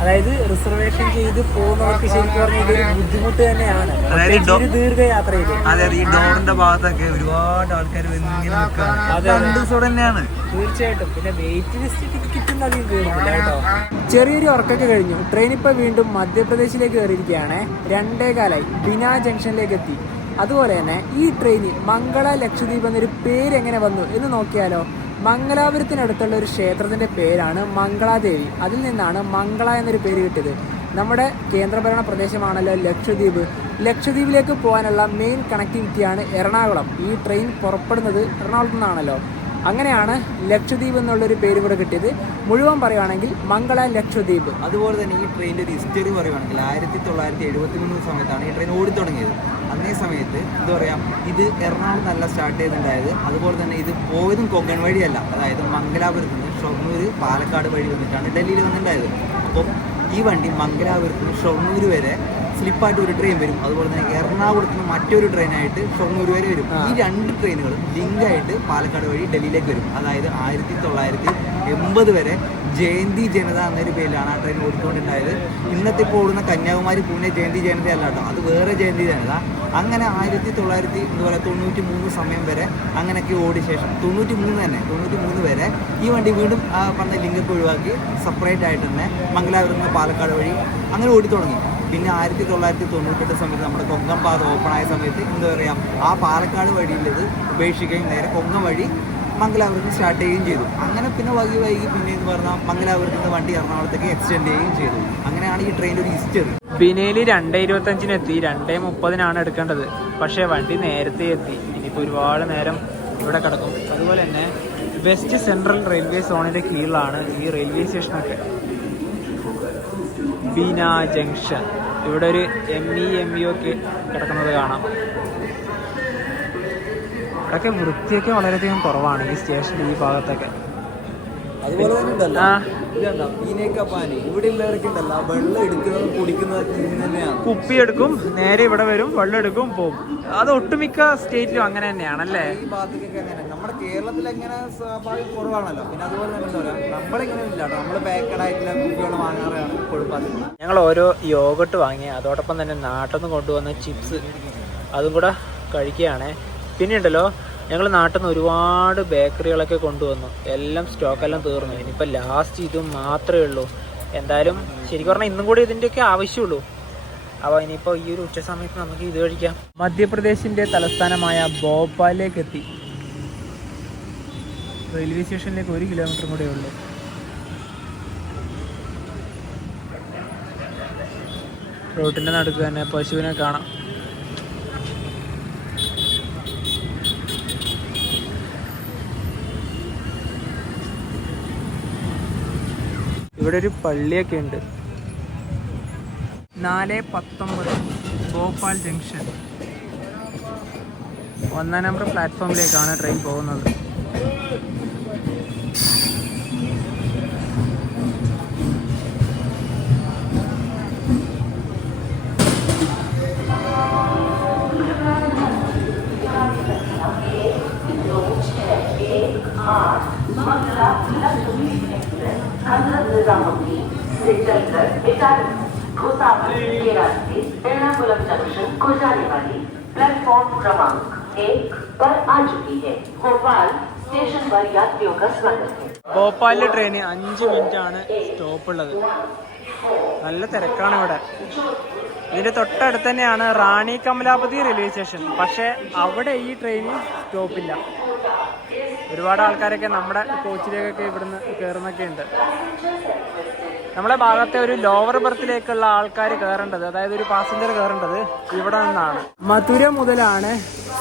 അതായത് റിസർവേഷൻ ചെയ്ത് പോകുന്നവർക്ക് ശരിക്കും പറഞ്ഞാൽ ഇതൊരു ബുദ്ധിമുട്ട് തന്നെയാണ്, ദീർഘയാത്രയിൽ. അതായത് ഈ ഡോറിന്റെ ഭാഗത്തൊക്കെ ഒരുപാട് ആൾക്കാർ തന്നെയാണ് തീർച്ചയായിട്ടും. പിന്നെ വെയിറ്റ് ലിസ്റ്റ് ടിക്കറ്റും അധികം കയറുന്നില്ല കേട്ടോ. ചെറിയൊരു ഉറക്കൊക്കെ കഴിഞ്ഞു. ട്രെയിൻ ഇപ്പോൾ വീണ്ടും മധ്യപ്രദേശിലേക്ക് കയറിയിരിക്കുകയാണ്. 2:15 ബിന ജംഗ്ഷനിലേക്ക് എത്തി. അതുപോലെ തന്നെ ഈ ട്രെയിനിൽ മംഗള ലക്ഷദ്വീപ് എന്നൊരു പേര് എങ്ങനെ വന്നു എന്ന് നോക്കിയാലോ. മംഗലാപുരത്തിനടുത്തുള്ള ഒരു ക്ഷേത്രത്തിൻ്റെ പേരാണ് മംഗളാദേവി. അതിൽ നിന്നാണ് മംഗള എന്നൊരു പേര് കിട്ടിയത്. നമ്മുടെ കേന്ദ്രഭരണ പ്രദേശമാണല്ലോ ലക്ഷദ്വീപ്. ലക്ഷദ്വീപിലേക്ക് പോകാനുള്ള മെയിൻ കണക്ടിവിറ്റിയാണ് എറണാകുളം. ഈ ട്രെയിൻ പുറപ്പെടുന്നത് എറണാകുളത്തു നിന്നാണല്ലോ. അങ്ങനെയാണ് ലക്ഷദ്വീപ് എന്നുള്ളൊരു പേര് കൂടെ കിട്ടിയത്. മുഴുവൻ പറയുവാണെങ്കിൽ മംഗള ലക്ഷദ്വീപ്. അതുപോലെ തന്നെ ഈ ട്രെയിനിൻ്റെ ഒരു ഹിസ്റ്ററി പറയുവാണെങ്കിൽ 1973 സമയത്താണ് ഈ ട്രെയിൻ ഓടിത്തുടങ്ങിയത്. അന്നേ സമയത്ത് എന്താ പറയുക, ഇത് എറണാകുളം നല്ല സ്റ്റാർട്ട് ചെയ്തിട്ടുണ്ടായത്. അതുപോലെ തന്നെ ഇത് പോയതും കൊങ്കൺ വഴിയല്ല, അതായത് മംഗലാപുരത്ത് നിന്ന് ഷൊർണൂർ പാലക്കാട് വഴി വന്നിട്ടാണ് ഡൽഹിയിൽ വന്നിട്ടുണ്ടായത്. അപ്പം ഈ വണ്ടി മംഗലാപുരത്ത് നിന്ന് ഷൊർണൂർ വരെ സ്ലിപ്പായിട്ട് ഒരു ട്രെയിൻ വരും. അതുപോലെ തന്നെ എറണാകുളത്ത് നിന്ന് മറ്റൊരു ട്രെയിനായിട്ട് ഷൊർണൂർ വരെ വരും. ഈ 2 ട്രെയിനുകളും ലിങ്കായിട്ട് പാലക്കാട് വഴി ഡൽഹിയിലേക്ക് വരും. അതായത് 1980 വരെ ജയന്തി ജനത എന്നൊരു പേരിലാണ് ആ ട്രെയിൻ ഓടിക്കൊണ്ടുണ്ടായത്. ഇന്നത്തെ ഇപ്പോൾ ഓടുന്ന കന്യാകുമാരി പൂനെ ജയന്തി ജനത അല്ല കേട്ടോ, അത് വേറെ ജയന്തി ജനത. അങ്ങനെ 1993 സമയം വരെ അങ്ങനെയൊക്കെ ഓടിയ ശേഷം 93 വരെ ഈ വണ്ടി വീണ്ടും പറഞ്ഞ ലിങ്കൊക്കെ ഒഴിവാക്കി സെപ്പറേറ്റ് ആയിട്ട് തന്നെ മംഗലാപുരത്ത് നിന്ന് പാലക്കാട് വഴി അങ്ങനെ ഓടി തുടങ്ങി. പിന്നെ 1998 സമയത്ത് നമ്മുടെ കൊങ്കൺ പാത ഓപ്പൺ ആയ സമയത്ത് എന്താ പറയുക, ആ പാലക്കാട് വഴിയിലത് ഉപേക്ഷിക്കുകയും നേരെ കൊങ്കൺ വഴി മംഗലാപുരത്ത് സ്റ്റാർട്ട് ചെയ്യുകയും ചെയ്തു. അങ്ങനെ പിന്നെ വൈകി പിന്നെ എന്ന് പറഞ്ഞാൽ മംഗലാപുരത്ത് നിന്ന് വണ്ടി എറണാകുളത്തേക്ക് എക്സ്റ്റെൻഡ് ചെയ്യുകയും ചെയ്തു. അങ്ങനെയാണ് ഈ ട്രെയിനിൻ്റെ ഒരു ഹിസ്റ്ററി. ബിനയിൽ 2:25 എത്തി. 2:30 എടുക്കേണ്ടത്. പക്ഷേ വണ്ടി നേരത്തെ എത്തി. ഇനിയിപ്പോൾ ഒരുപാട് നേരം ഇവിടെ കിടക്കും. അതുപോലെ തന്നെ വെസ്റ്റ് സെൻട്രൽ റെയിൽവേ സോണിൻ്റെ കീഴിലാണ് ഈ റെയിൽവേ സ്റ്റേഷനൊക്കെ. ബീന ജംഗ്ഷൻ, ഇവിടെ ഒരു ME ഒക്കെ കിടക്കുന്നത് കാണാം. ഇവിടെയൊക്കെ വൃത്തിയൊക്കെ വളരെയധികം കുറവാണ് ഈ സ്റ്റേഷനിൽ ഈ ഭാഗത്തൊക്കെ. അതുപോലെ തന്നെ ഉണ്ടല്ലോ ഇവിടെ ഉള്ളവരൊക്കെ ഉണ്ടല്ലോ വെള്ളം എടുക്കുന്നത് കുടിക്കുന്നത് തന്നെയാണ്. കുപ്പി എടുക്കും, നേരെ ഇവിടെ വരും, വെള്ളം എടുക്കും, പോകും. അത് ഒട്ടുമിക്ക സ്റ്റേറ്റിലും അങ്ങനെ തന്നെയാണല്ലേ. ഈ ഭാഗത്തേക്കൊക്കെ അങ്ങനെ. നമ്മുടെ കേരളത്തിൽ എങ്ങനെ സ്വാഭാവിക കുറവാണല്ലോ. പിന്നെ അതുപോലെ തന്നെ എന്താ പറയുക, നമ്മളിങ്ങനെ ഇല്ല കേട്ടോ, നമ്മൾ പാക്കഡായിട്ടുള്ള കുപ്പികൾ വാങ്ങാറാണ് കൊടുക്കാറ്. ഞങ്ങൾ ഓരോ യോഗട്ട് വാങ്ങി, അതോടൊപ്പം തന്നെ നാട്ടിൽ നിന്ന് കൊണ്ടുവന്ന ചിപ്സ് അതും കൂടെ കഴിക്കുകയാണ്. പിന്നെ ഉണ്ടല്ലോ, ഞങ്ങൾ നാട്ടിൽ നിന്ന് ഒരുപാട് ബേക്കറികളൊക്കെ കൊണ്ടുവന്നു. എല്ലാം സ്റ്റോക്കെല്ലാം തീർന്നു. ഇനിയിപ്പോൾ ലാസ്റ്റ് ഇത് മാത്രമേ ഉള്ളൂ. എന്തായാലും ശരിക്കും പറഞ്ഞാൽ ഇന്നും കൂടി ഇതിൻ്റെയൊക്കെ ആവശ്യമുള്ളൂ. അപ്പോൾ ഇനിയിപ്പോൾ ഈ ഒരു ഉച്ച സമയത്ത് നമുക്ക് ഇത് കഴിക്കാം. മധ്യപ്രദേശിൻ്റെ തലസ്ഥാനമായ ഭോപ്പാലിലേക്ക് എത്തി. റെയിൽവേ സ്റ്റേഷനിലേക്ക് 1 കിലോമീറ്റർ കൂടെ ഉള്ളൂ. റോട്ടിൻ്റെ നടുക്ക് തന്നെ പശുവിനെ കാണാം. ഇവിടെ ഒരു പള്ളിയൊക്കെ ഉണ്ട്. 4:19 ഭോപ്പാൽ ജംഗ്ഷൻ. 1-ാം നമ്പർ പ്ലാറ്റ്ഫോമിലേക്കാണ് ട്രെയിൻ പോകുന്നത്. प्लेटफॉर्म क्रमांक 1 पर आ चुकी है. भोपाल स्टेशन पर यात्रियों का स्वागत है. ഭോപ്പാലിലെ ട്രെയിന് 5 മിനിറ്റാണ് സ്റ്റോപ്പ് ഉള്ളത്. നല്ല തിരക്കാണ് ഇവിടെ. ഇതിന്റെ തൊട്ടടുത്ത് തന്നെയാണ് റാണി കമലാപതി റെയിൽവേ സ്റ്റേഷൻ. പക്ഷെ അവിടെ ഈ ട്രെയിന് സ്റ്റോപ്പില്ല. ഒരുപാട് ആൾക്കാരൊക്കെ നമ്മുടെ കോച്ചിലേക്കൊക്കെ ഇവിടുന്ന് കയറുന്നൊക്കെ ഉണ്ട്. നമ്മളെ ഭാഗത്തെ ഒരു ലോവർ ബർത്തിലേക്കുള്ള ആൾക്കാർ കയറേണ്ടത്, അതായത് ഒരു പാസഞ്ചർ കയറേണ്ടത് ഇവിടെ നിന്നാണ്. മധുര മുതലാണ്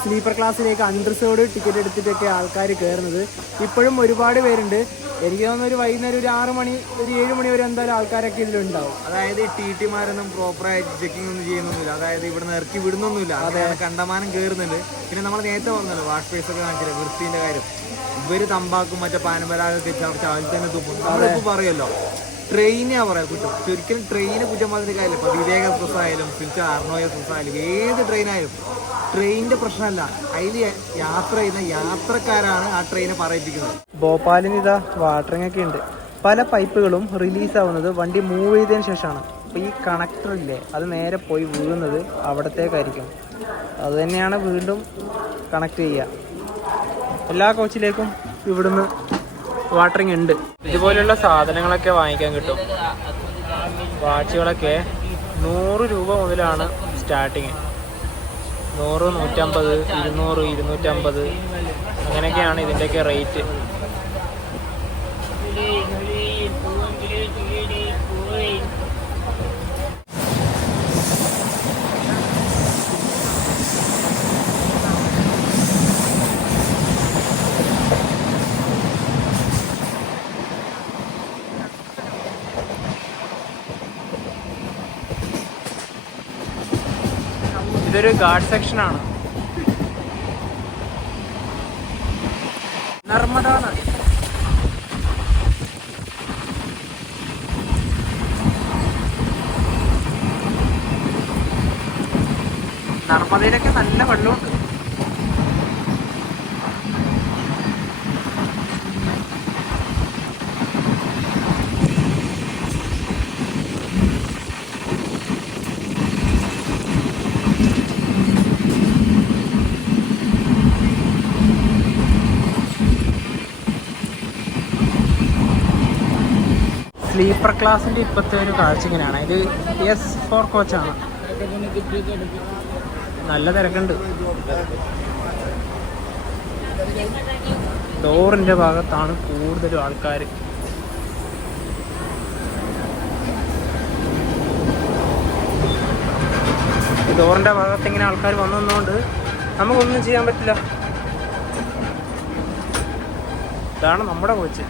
സ്ലീപ്പർ ക്ലാസ്സിലേക്ക് അൺറിസർവ്ഡ് ടിക്കറ്റ് എടുത്തിട്ടൊക്കെ ആൾക്കാർ കയറുന്നത്. ഇപ്പോഴും ഒരുപാട് പേരുണ്ട്. എനിക്ക് തോന്നുന്നു ഒരു വൈകുന്നേരം ഒരു 6 മണി, ഒരു 7 മണി വരെ എന്തായാലും ആൾക്കാരൊക്കെ ഇതിലുണ്ടാവും. അതായത് ടി.ടിമാരൊന്നും പ്രോപ്പറായിട്ട് ചെക്കിംഗ് ഒന്നും ചെയ്യുന്നൊന്നുമില്ല. അതായത് ഇവിടെ ഇറക്കി വിടുന്നൊന്നുമില്ല. അതെ, കണ്ടമാനം കയറുന്നുണ്ട്. പിന്നെ നമ്മൾ നേരത്തെ പറഞ്ഞല്ലോ വാഷ് സ്പേസ് ഒക്കെ കാണിച്ചില്ല, വൃത്തിന്റെ കാര്യം. ഇവര് തമ്പാക്കും മറ്റേ പാനപരാഗൊക്കെ അതിൽ തന്നെ തുപ്പും. നമ്മളിപ്പോൾ പറയുമല്ലോ ട്രെയിനാ പറയാം കുറ്റം. ഒരിക്കലും ട്രെയിനെ കുറ്റം പറഞ്ഞിട്ട് കാര്യമില്ല. ഇപ്പോൾ വിവേക എക്സ്പ്രസ് ആയാലും ഫിൽച്ചർ അർണോയ എക്സ്പ്രസ് ആയാലും ഏത് ട്രെയിനായാലും ട്രെയിനിന്റെ പ്രശ്നമല്ല, അതിൽ യാത്ര ചെയ്യുന്ന യാത്രക്കാരാണ് ആ ട്രെയിനെ പറയിപ്പിക്കുന്നത്. ഭോപ്പാലിന് ഇതാ വാട്ടറിംഗ് ഒക്കെ ഉണ്ട്. പല പൈപ്പുകളും റിലീസ് ആവുന്നത് വണ്ടി മൂവ് ചെയ്തതിന് ശേഷമാണ്. അപ്പോൾ ഈ കണക്ടർ ഇല്ലേ, അത് നേരെ പോയി വീഴുന്നത് അവിടത്തേക്കായിരിക്കും. അത് തന്നെയാണ് വീണ്ടും കണക്ട് ചെയ്യുക. എല്ലാ കോച്ചിലേക്കും ഇവിടുന്ന് വാട്ടറിംഗ് ഉണ്ട്. ഇതുപോലെയുള്ള സാധനങ്ങളൊക്കെ വാങ്ങിക്കാൻ കിട്ടും. വാച്ചുകളൊക്കെ 100 രൂപ മുതലാണ് സ്റ്റാർട്ടിങ്. 100, 150, 200, 250 അങ്ങനെയൊക്കെയാണ് ഇതിൻ്റെയൊക്കെ റേറ്റ്. ഇതൊരു ഗാർഡ് സെക്ഷനാണ്. നർമ്മദ നദി. നർമ്മദയിലൊക്കെ നല്ല വെള്ളമുണ്ട്. സ്ലീപ്പർ ക്ലാസ്സിൻ്റെ ഇപ്പോഴത്തെ ഒരു കാഴ്ച ഇങ്ങനെയാണ്. ഇത് S4 കോച്ചാണ്. നല്ല തിരക്കുണ്ട്. ഡോറിൻ്റെ ഭാഗത്താണ് കൂടുതലും ആൾക്കാർ. ഡോറിൻ്റെ ഭാഗത്ത് ഇങ്ങനെ ആൾക്കാർ വന്നതുകൊണ്ട് നമുക്കൊന്നും ചെയ്യാൻ പറ്റില്ല. ഇതാണ് നമ്മുടെ കോച്ച്.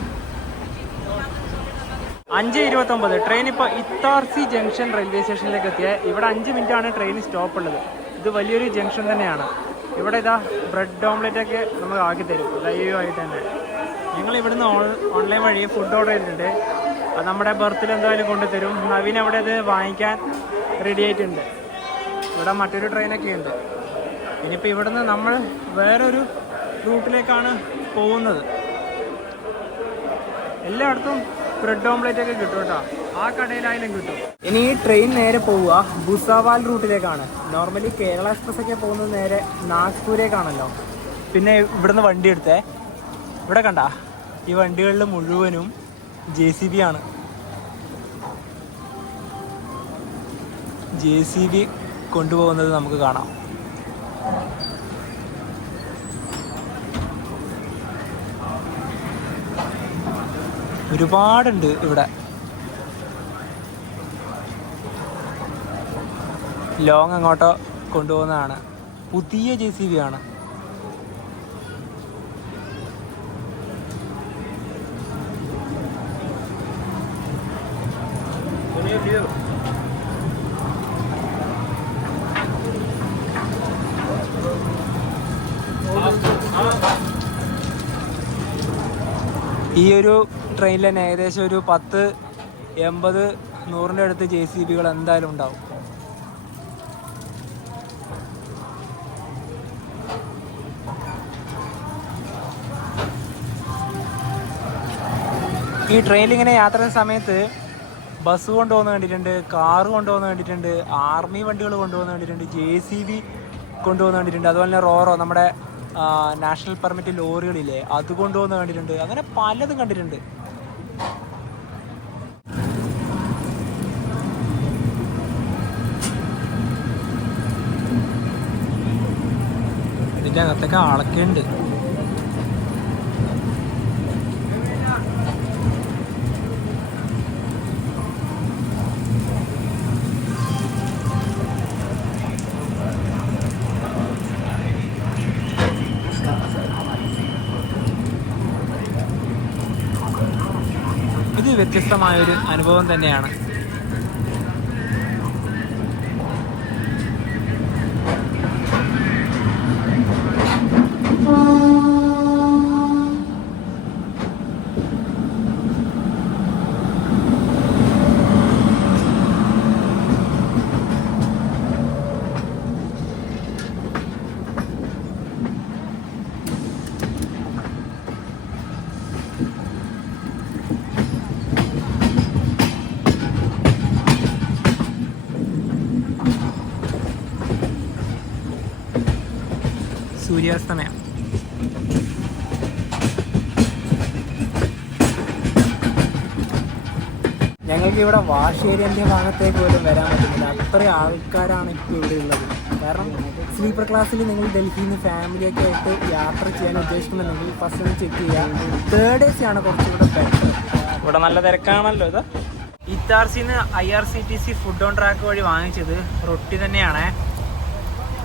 5:29 ട്രെയിൻ ഇപ്പോൾ ഇത്താർസി ജംഗ്ഷൻ റെയിൽവേ സ്റ്റേഷനിലേക്ക് എത്തിയ. ഇവിടെ 5 മിനിറ്റാണ് ട്രെയിൻ സ്റ്റോപ്പ് ഉള്ളത്. ഇത് വലിയൊരു ജംഗ്ഷൻ തന്നെയാണ്. ഇവിടെ ഇതാ ബ്രെഡ് ഓംലെറ്റ് ഒക്കെ നമുക്ക് ആക്കി തരും ലൈവ് ആയിട്ട് തന്നെ. ഞങ്ങൾ ഇവിടുന്ന് ഓൺലൈൻ വഴി ഫുഡ് ഓർഡർ ചെയ്തിട്ടുണ്ട്. അത് നമ്മുടെ ബർത്തിൽ എന്തായാലും കൊണ്ടുതരും. നവീൻ അവിടെ അത് വാങ്ങിക്കാൻ റെഡി ആയിട്ടുണ്ട്. ഇവിടെ മറ്റൊരു ട്രെയിനൊക്കെ ഉണ്ട്. ഇനിയിപ്പോൾ ഇവിടുന്ന് നമ്മൾ വേറൊരു റൂട്ടിലേക്കാണ് പോകുന്നത്. എല്ലായിടത്തും ബ്രെഡ് ഓംലെറ്റ് ഒക്കെ കിട്ടും കേട്ടോ. ആ കടയിലായാലും കിട്ടും. ഇനി ഈ ട്രെയിൻ നേരെ പോവുക ഭുസാവാൽ റൂട്ടിലേക്കാണ്. നോർമലി കേരള എക്സ്പ്രസ് ഒക്കെ പോകുന്നത് നേരെ നാഗ്പൂരേക്കാണല്ലോ. പിന്നെ ഇവിടുന്ന് വണ്ടി എടുത്തേ. ഇവിടെ കണ്ട ഈ വണ്ടികളിൽ മുഴുവനും JCB ആണ്. JCB കൊണ്ടുപോകുന്നത് നമുക്ക് കാണാം. ഒരുപാടുണ്ട് ഇവിടെ. ലോങ് അങ്ങോട്ടോ കൊണ്ടുപോകുന്നതാണ്. പുതിയ JCB ആണ്. ഈ ഒരു ട്രെയിനിൽ തന്നെ ഏകദേശം ഒരു 10-80-100 അടുത്ത് JCBകൾ എന്തായാലും ഉണ്ടാവും. ഈ ട്രെയിനിൽ ഇങ്ങനെ യാത്ര ചെയ്യുന്ന സമയത്ത് ബസ് കൊണ്ടുപോകുന്ന കണ്ടിട്ടുണ്ട്, കാറ് കൊണ്ടുപോകുന്ന കണ്ടിട്ടുണ്ട്, ആർമി വണ്ടികൾ കൊണ്ടുപോകുന്ന കണ്ടിട്ടുണ്ട്, JCB കൊണ്ടുപോകുന്ന കണ്ടിട്ടുണ്ട്. അതുപോലെ തന്നെ റോറോ നമ്മുടെ നാഷണൽ പെർമിറ്റ് ലോറികളില്ലേ അത് കൊണ്ടുപോകുന്ന കണ്ടിട്ടുണ്ട്. അങ്ങനെ പലതും കണ്ടിട്ടുണ്ട്. ഇതിൻ്റെ അകത്തൊക്കെ ആളൊക്കെ ഉണ്ട്. ഇത് വ്യത്യസ്തമായൊരു അനുഭവം തന്നെയാണ്. സൂര്യാസ്തമയം. ഞങ്ങൾക്ക് ഇവിടെ വാഷ് ഏരിയൻ്റെ ഭാഗത്തേക്ക് പോലും വരാൻ പറ്റുന്നില്ല. അത്രയും ആൾക്കാരാണ് ഇപ്പോൾ ഇവിടെ ഉള്ളത്. കാരണം സ്ലീപ്പർ ക്ലാസ്സിൽ നിങ്ങൾ ഡൽഹിയിൽ നിന്ന് ഫാമിലിയൊക്കെ ആയിട്ട് യാത്ര ചെയ്യാൻ ഉദ്ദേശിക്കുന്നുണ്ടെങ്കിൽ ഫസ്റ്റ് ഒന്ന് ചെക്ക് ചെയ്യുക. 3rd AC ആണ് കുറച്ചുകൂടെ ബെറ്റർ. ഇവിടെ നല്ല തിരക്കാണല്ലോ. ഇത് ഇറ്റാർസിന്ന് IRCTC ഫുഡ് ഓൺ ട്രാക്ക് വഴി വാങ്ങിച്ചത് റൊട്ടി തന്നെയാണ്.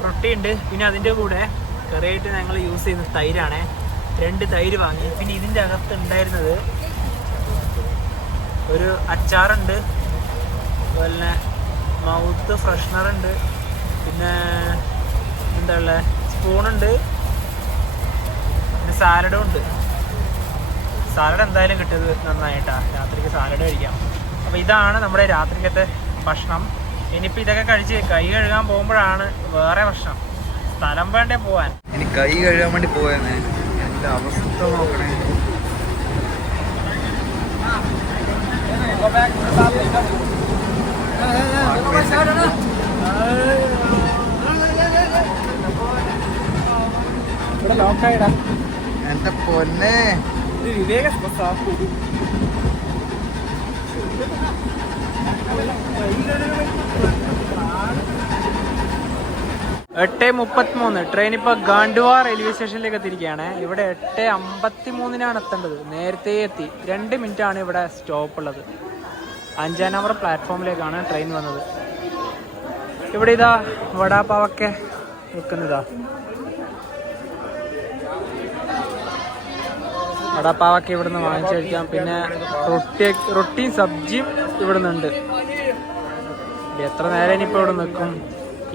റൊട്ടി ഉണ്ട്. പിന്നെ അതിൻ്റെ കൂടെ കറിയായിട്ട് ഞങ്ങൾ യൂസ് ചെയ്യുന്ന തൈരാണ്. 2 തൈര് വാങ്ങി. പിന്നെ ഇതിൻ്റെ അകത്ത് ഉണ്ടായിരുന്നത് ഒരു അച്ചാറുണ്ട്, അതുപോലെ തന്നെ മൗത്ത് ഫ്രഷ്നറുണ്ട്, പിന്നെ എന്താ ഉള്ളത് സ്പൂണുണ്ട്, പിന്നെ സാലഡും ഉണ്ട്. സാലഡ് എന്തായാലും കിട്ടിയത് നന്നായിട്ടാണ്. രാത്രിക്ക് സാലഡ് കഴിക്കാം. അപ്പോൾ ഇതാണ് നമ്മുടെ രാത്രിക്കത്തെ ഭക്ഷണം. ഇനിയിപ്പോൾ ഇതൊക്കെ കഴിച്ച് കൈ കഴുകാൻ പോകുമ്പോഴാണ് വേറെ പ്രശ്നം. സ്ഥലം വേണ്ടേ പോവാൻ. ഇനി കൈ കഴുകാൻ വേണ്ടി പോയെന്നെ. എൻ്റെ അവസ്ഥ നോക്കണേ. ഇവിടെ ലോക്കായിടാ. എൻ്റെ പൊന്നെ, ഇത് വിവേക ബസ്സാ. 8:33 ട്രെയിൻ ഇപ്പോൾ ഗാണ്ഡുവ റെയിൽവേ സ്റ്റേഷനിലേക്ക് എത്തിയിരിക്കുകയാണ്. ഇവിടെ 8:53 എത്തേണ്ടത്. നേരത്തെ എത്തി. 2 മിനിറ്റാണ് ഇവിടെ സ്റ്റോപ്പ് ഉള്ളത്. 5ാം നമ്പർ പ്ലാറ്റ്ഫോമിലേക്കാണ് ട്രെയിൻ വന്നത്. ഇവിടെ ഇതാ വടാപ്പാവൊക്കെ വെക്കുന്നതാ. വടാപ്പാവൊക്കെ ഇവിടുന്ന് വാങ്ങിച്ചു കഴിക്കാം. പിന്നെ റൊട്ടിയും സബ്ജിയും ഇവിടെ നിന്നുണ്ട്. എത്ര നേരം ഇനിയിപ്പോൾ ഇവിടെ നിൽക്കും.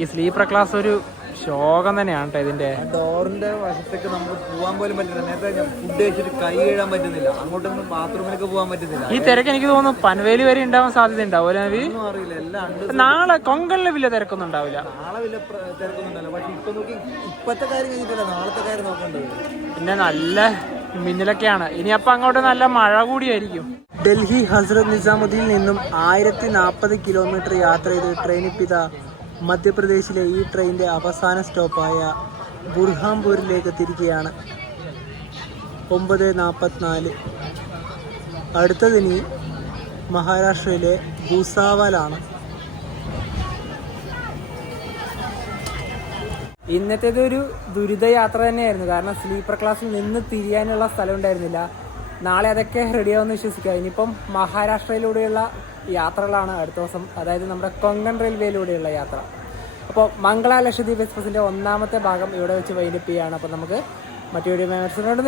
ഈ സ്ലീപ്പർ ക്ലാസ് ഒരു ശോകം തന്നെയാണ് കേട്ടോ. ഇതിന്റെ ഡോറിന്റെ വശത്തേക്ക് നമുക്ക് പോകാൻ പോലും പറ്റുന്നില്ല. നേരത്തെ ഫുഡ് കഴിച്ചിട്ട് കൈ കഴുകാൻ പറ്റുന്നില്ല. അങ്ങോട്ടൊന്നും ബാത്റൂമിലേക്ക് പോകാൻ പറ്റുന്നില്ല. ഈ തിരക്ക് എനിക്ക് തോന്നുന്നു പൻവേലി വരെ ഉണ്ടാവാൻ സാധ്യത ഉണ്ടാവും. അറിയില്ല. എല്ലാം നാളെ കൊങ്കണില് വലിയ തിരക്കൊന്നും ഉണ്ടാവില്ല. നാളെ വലിയ തിരക്കൊന്നുണ്ടല്ലോ. പക്ഷെ ഇപ്പൊ നോക്കി ഇപ്പത്തെ കാര്യം കഴിഞ്ഞിട്ടല്ല നാളത്തെ കാര്യം നോക്കേണ്ടത്. പിന്നെ നല്ല മിന്നലൊക്കെയാണ്. ഇനി അപ്പൊ അങ്ങോട്ട് നല്ല മഴ കൂടിയായിരിക്കും. ഡൽഹി ഹസ്രത് നിസാമുദ്ദീനിൽ നിന്നും 1040 കിലോമീറ്റർ യാത്ര ചെയ്ത് ട്രെയിനിപ്പിത മധ്യപ്രദേശിലെ ഈ ട്രെയിനിൻ്റെ അവസാന സ്റ്റോപ്പായ ബുർഹാംപൂരിലേക്ക് എത്തിയിരിക്കുകയാണ്. 9:44. അടുത്തതിനി മഹാരാഷ്ട്രയിലെ ഭൂസാവലാണ്. ഇന്നത്തേത് ഒരു ദുരിത യാത്ര തന്നെയായിരുന്നു. കാരണം സ്ലീപ്പർ ക്ലാസ്സിൽ നിന്ന് തിരിയാനുള്ള സ്ഥലം ഉണ്ടായിരുന്നില്ല. നാളെ അതൊക്കെ റെഡിയാവുമെന്ന് വിശ്വസിക്കുക. ഇനിയിപ്പം മഹാരാഷ്ട്രയിലൂടെയുള്ള യാത്രകളാണ് അടുത്ത ദിവസം, അതായത് നമ്മുടെ കൊങ്കൺ റെയിൽവേയിലൂടെയുള്ള യാത്ര. അപ്പോൾ മംഗള ലക്ഷദ്വീപ് എക്സ്പ്രസിൻ്റെ ഒന്നാമത്തെ ഭാഗം ഇവിടെ വെച്ച് വൈൻഡപ്പ് ചെയ്യുകയാണ്. അപ്പോൾ നമുക്ക് മറ്റൊരു മെമ്പേഴ്സിനോട്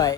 ബൈ.